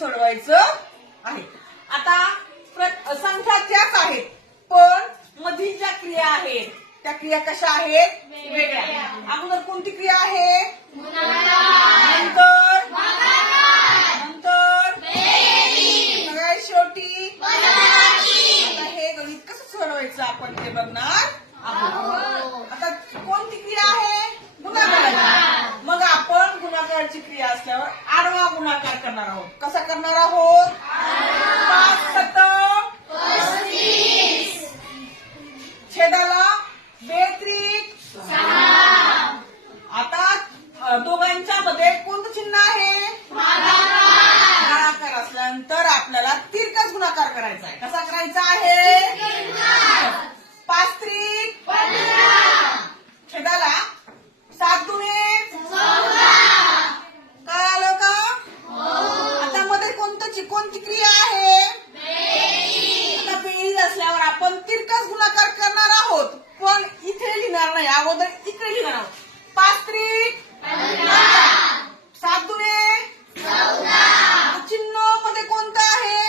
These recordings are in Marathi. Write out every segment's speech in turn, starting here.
सोडवायचं आहे. आता संख्या त्याच आहेत, पण मधील ज्या क्रिया आहेत त्या क्रिया कशा आहेत? वेगळ्या. अगोदर कोणती क्रिया आहे? नंतर सगळ्यात शेवटी. आता हे गणित कसं सोडवायचं आपण ते बघणार आहोत. आता कोणती क्रिया आहे? गुणाकाराची. मग आपण गुणाकाराची क्रिया असल्यावर आडवा गुणाकार करणार आहोत. कसा करणार आहोत? 5 7 छेदाला 2 6. आता दोघांच्या मध्ये कोणतं चिन्ह आहे? भागाकार असल्यानंतर आपल्याला तिरकाच गुणाकार करायचा आहे. कसा करायचा आहे? 5 3 छेदाला 7 दुणे 14. कळालं का? आता मध्ये कोणती क्रिया आहे? आता बेरीज असल्यावर आपण तिरकाच गुणाकार करणार आहोत, पण इथे लिहिणार नाही, अगोदर इकडे लिहिणार आहोत. 5 3 7 दुणे 14. चिन्ह मध्ये कोणतं आहे?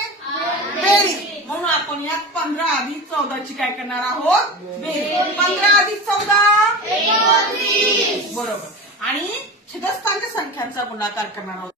बेरीज. म्हणून आपण या 15 अधिक 14 ची काय करणार आहोत? बेरीज. 15 अधिक 14 बरोबर. आणि छेदस्थांच्या संख्यांचा गुणाकार करणार आहोत.